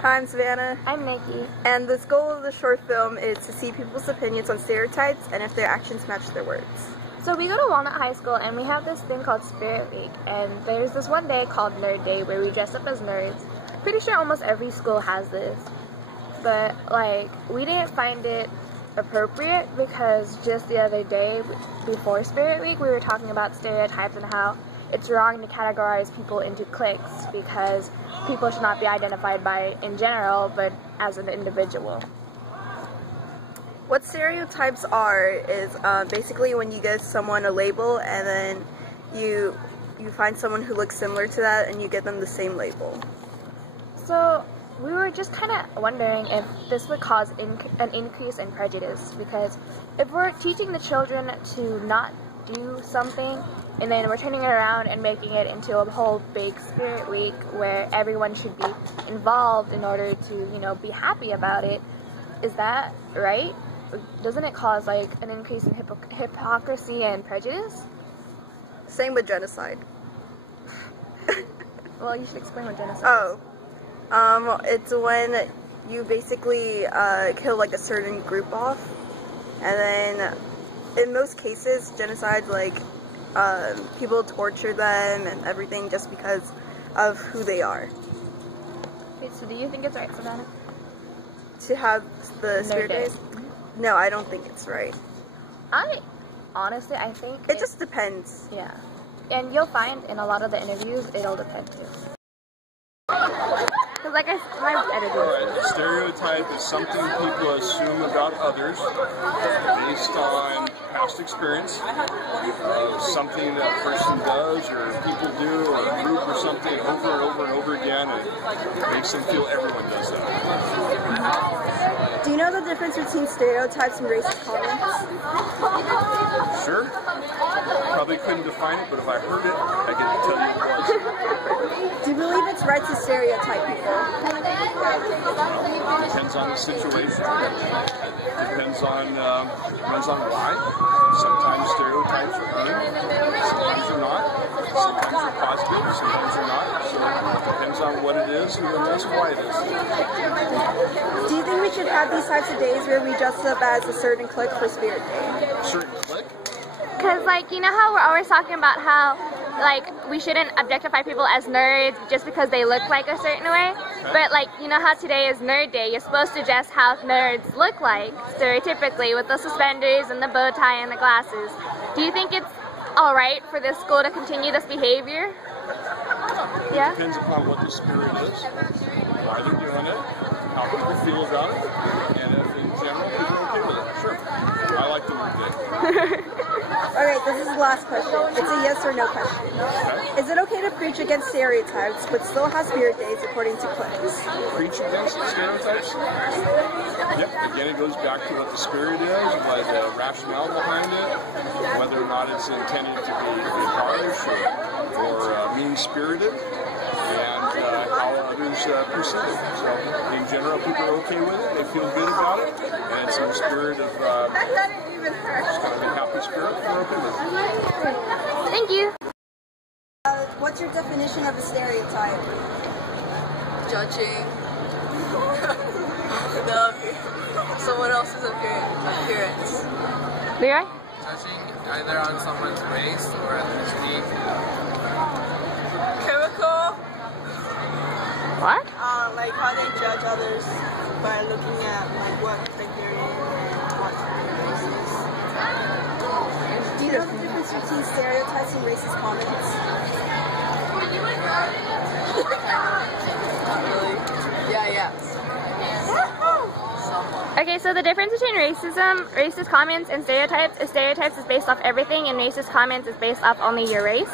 Hi, I'm Savannah. I'm Nikki. And the goal of the short film is to see people's opinions on stereotypes and if their actions match their words. So we go to Walnut High School and we have this thing called Spirit Week, and there's this one day called Nerd Day where we dress up as nerds. Pretty sure almost every school has this, but like we didn't find it appropriate because just the other day before Spirit Week we were talking about stereotypes and how it's wrong to categorize people into cliques because people should not be identified by in general but as an individual. What stereotypes are is basically when you give someone a label and then you find someone who looks similar to that and you give them the same label. So we were just kind of wondering if this would cause an increase in prejudice, because if we're teaching the children to not do something and then we're turning it around and making it into a whole big Spirit Week where everyone should be involved in order to, you know, be happy about it, is that right? Doesn't it cause like an increase in hypocrisy and prejudice? Same with genocide. Well, you should explain what genocide is. It's when you basically kill like a certain group off, and then in most cases genocide, like people torture them and everything just because of who they are. Wait, so do you think it's right, Savannah? To have the Spirit Days? No, I don't think it's right. Honestly, I think it just depends. Yeah. And you'll find in a lot of the interviews, it'll depend too. Because like my editor. Alright, stereotype is something people assume about others based on past experience. Something that a person does or people do or a group or something over and over and over again, and it makes them feel everyone does that. Do you know the difference between stereotypes and racist comments? Sure. Probably couldn't define it, but if I heard it, I could tell you what it was. Do you believe it's right to stereotype people? Depends on the situation. Depends on why. Sometimes stereotypes are good, sometimes they're not. Sometimes they're positive, sometimes they're not. So it depends on what it is and also why it is. Do you think we should have these types of days where we dress up as a certain clique for Spirit Day? Certain clique? Because, like, you know how we're always talking about how, like, we shouldn't objectify people as nerds just because they look like a certain way? Okay. But, like, you know how today is Nerd Day, you're supposed to dress how nerds look like, stereotypically, with the suspenders and the bow tie and the glasses. Do you think it's alright for this school to continue this behavior? Yeah? It depends upon what the spirit is, why they're doing it, how people feel about it, and if in general people are okay with it. Sure. I like the Nerd Day. Alright, this is the last question. It's a yes or no question. Okay. Is it okay to preach against stereotypes but still have Spirit Days according to cliques? Preach against stereotypes? Yep. Again, it goes back to what the spirit is, what the rationale behind it, whether or not it's intended to be harsh or mean-spirited, and how others perceive it. So, in general, people are okay with it, they feel good about it, and it's in the spirit of just kind of a happy spirit, we're okay with it. Thank you. What's your definition of a stereotype? Judging someone else's appearance. Leroy? Judging either on someone's race or ethnicity. Chemical. What? Like how they judge others by looking at like what clique they're in and what races. Do you know the difference between stereotypes and racist comments? Not really. Yeah. Okay, so the difference between racist comments, and stereotypes is based off everything, and racist comments is based off only your race.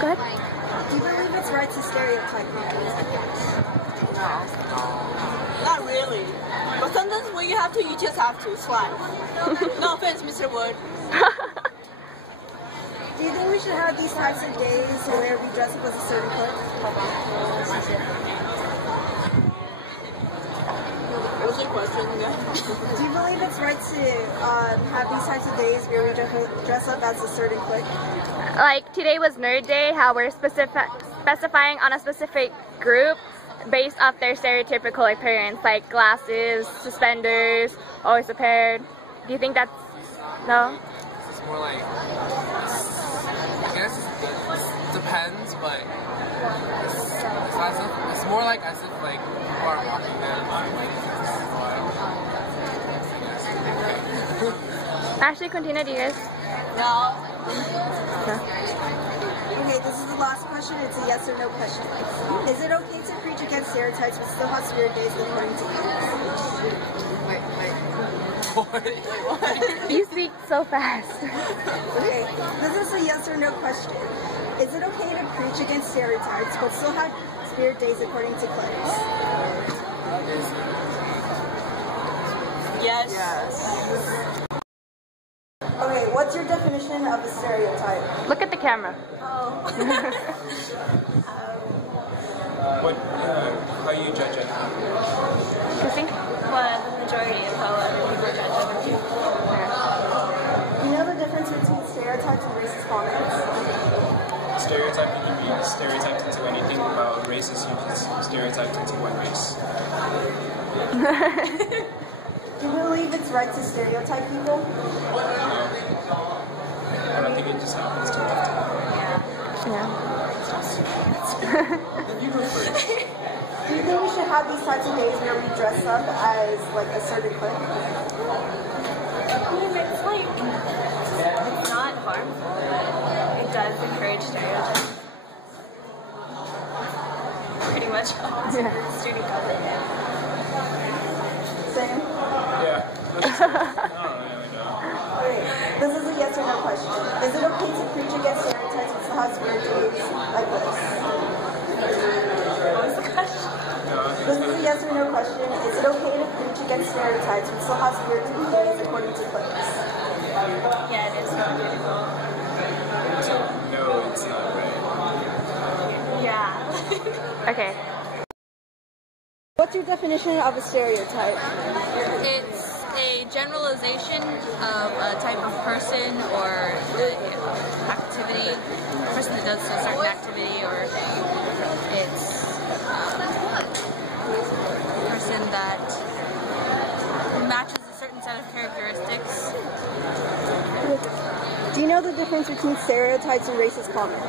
Go ahead. Do you believe it's right to stereotype people? No. Not really. But sometimes when you have to, you just have to. It's fine. No offense, Mr. Wood. Do you think we should have these types of days where we dress up as a certain clique? What was your question again? Do you believe it's right to have these types of days where we dress up as a certain clique? Like today was Nerd Day, how we're specifying on a specific group based off their stereotypical appearance, like glasses, suspenders, always a pair. Do you think that's no? It's more like, I guess it depends, but it's not as if, it's more like as if like people are walking them. Ashley, Quentina, do you guys? No. Okay, this is the last question. It's a yes or no question. Is it okay to preach against stereotypes but still have spirit days according to you? You speak so fast. Okay, this is a yes or no question. Is it okay to preach against stereotypes but still have spirit days according to cliques? Yes. Okay, what's your definition of a stereotype? Look at the camera. What? How you judge it? Kissing? Well, the majority of how other people judge other people. Do you know the difference between stereotypes and racist comments? Stereotype, you can be stereotyped into anything. About races, you can stereotyped into one race. Do you believe it's right to stereotype people? I don't think it just happens too often. Yeah. You go first. Do you think we should have these types of days where we dress up as like a certain clique? I mean, it's like, it's not harmful, but it does encourage stereotypes. Pretty much all student government. Same? Yeah. I don't really know. Okay, this is a yes or no question. Is it okay to preach against stereotypes but still have spirit days like this? What was the question? This is a yes or no question. Is it okay to preach against stereotypes but still have spirit days according to cliques? Yeah, it is. So, no, it's not right. Yeah. Okay. What's your definition of a stereotype? It's a generalization of a type of person or activity, a person that does a certain activity, or it's a person that matches a certain set of characteristics. Do you know the difference between stereotypes and racist comments?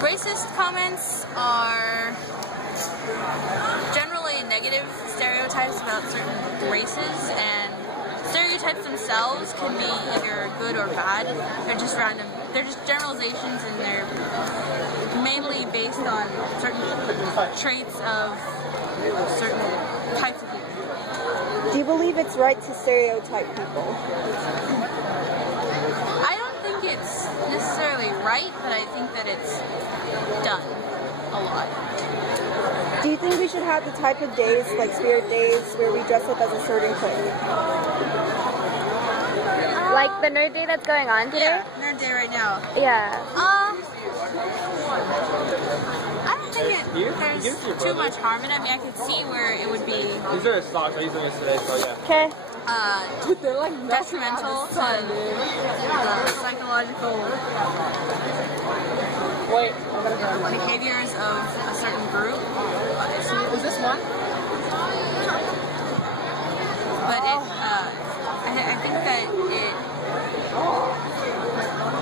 Racist comments are generally negative stereotypes about certain races, and stereotypes themselves can be either good or bad. They're just random. They're just generalizations, and they're mainly based on certain traits of certain types of people. Do you believe it's right to stereotype people? I don't think it's necessarily right, but I think that it's done a lot. Do you think we should have the type of days, like spirit days, where we dress up as a certain clique? Like the nerd day that's going on today? Yeah, nerd day right now. Yeah. I don't think there's too much harm in it. I mean, I could see where it would be These are socks. I used them yesterday, so yeah. Okay. detrimental to the psychological behaviors of a certain group. Is this one? But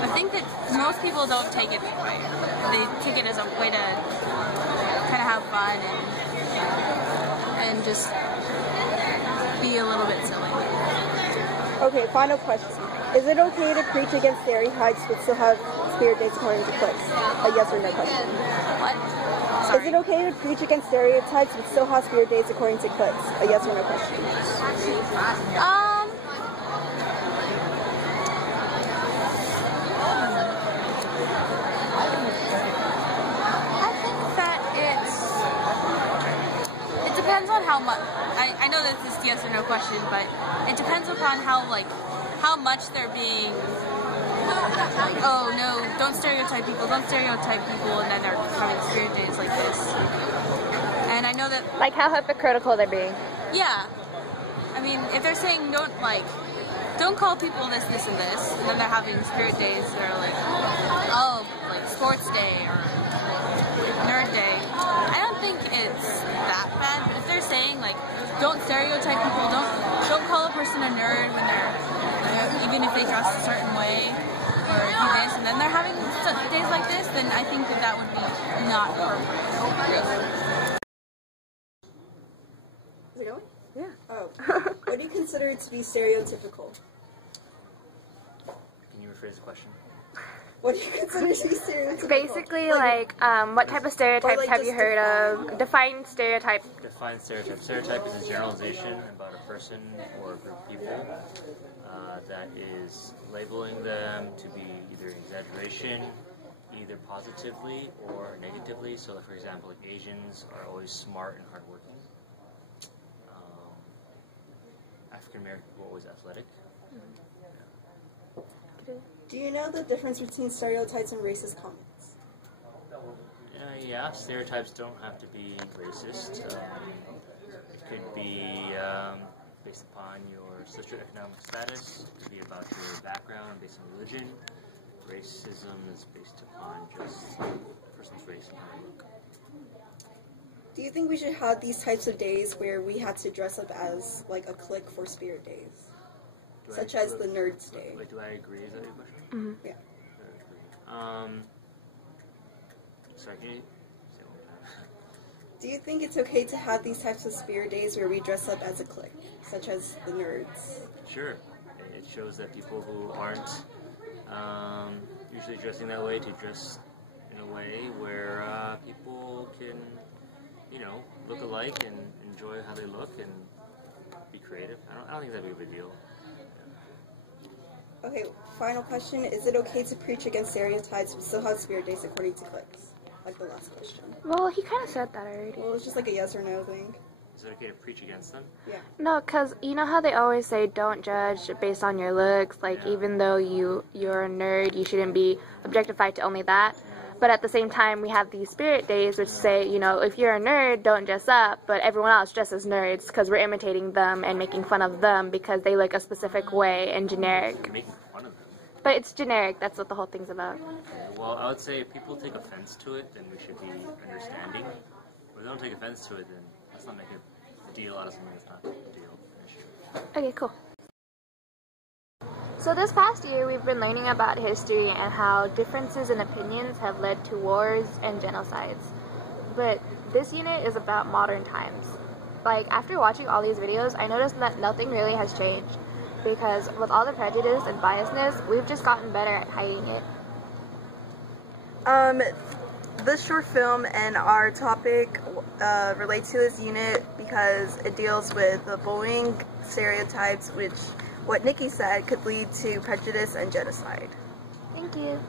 I think that most people don't take it that way. They take it as a way to kind of have fun and just be a little bit silly. Okay, final question. Is it okay to preach against stereotypes but still have spirit days according to cliques? A yes or no question. What? Is it okay to preach against stereotypes but still have spirit days according to cliques? A yes or no question. I think that it depends on how much. I know that this is yes or no question, but it depends upon how much they're being like, oh no, don't stereotype people, and then they're having spirit days like this. And I know that, Like how hypocritical they're being. yeah, I mean, if they're saying don't call people this, and then they're having spirit days that are like, oh, like sports day or nerd day, I don't don't stereotype people. Don't call a person a nerd when they're even if they dress a certain way or do this, and then they're having days like this. Then I think that would be not appropriate. Is it going? Yeah. Oh. What do you consider to be stereotypical? Can you rephrase the question? What do you consider to be stereotypical? Basically, like what type of stereotypes have you heard of? Define stereotype. Define stereotype. Stereotype is a generalization about a person or a group of people that is labeling them to be either an exaggeration, either positively or negatively. So, for example, like Asians are always smart and hardworking. African American people are always athletic. Do you know the difference between stereotypes and racist comments? Yeah, stereotypes don't have to be racist. It could be based upon your socioeconomic status. It could be about your background based on religion. Racism is based upon just a person's race and how they look. Do you think we should have these types of days where we had to dress up as like a clique for Spirit Days? Such as the Nerds Day. Wait, do I agree? Is that your question? Mm-hmm. Yeah. Sorry, can you say one more time? Do you think it's okay to have these types of Spirit Days where we dress up as a clique, such as the Nerds? Sure. It shows that people who aren't usually dressing that way to dress in a way where people can, look alike and enjoy how they look and be creative. I don't think that'd be a big deal. Okay, final question. Is it okay to preach against stereotypes but still have Spirit Days according to cliques? Like the last question. Well, he kind of said that already. Well, it's just like a yes or no thing. Is it okay to preach against them? Yeah. No, because you know how they always say don't judge based on your looks. Like, even though you're a nerd, you shouldn't be objectified to only that. But at the same time, we have these Spirit Days which say, if you're a nerd, don't dress up, but everyone else dresses nerds because we're imitating them and making fun of them because they look a specific way and generic. You're making fun of them. But it's generic. That's what the whole thing's about. Well, I would say if people take offense to it, then we should be understanding. If they don't take offense to it, then let's not make a deal out of something that's not a deal. An issue. Okay, cool. So this past year, we've been learning about history and how differences in opinions have led to wars and genocides. But this unit is about modern times. Like, after watching all these videos, I noticed that nothing really has changed. Because with all the prejudice and biasness, we've just gotten better at hiding it. This short film and our topic relate to this unit because it deals with the bullying stereotypes, which, what Nikki said, could lead to prejudice and genocide. Thank you.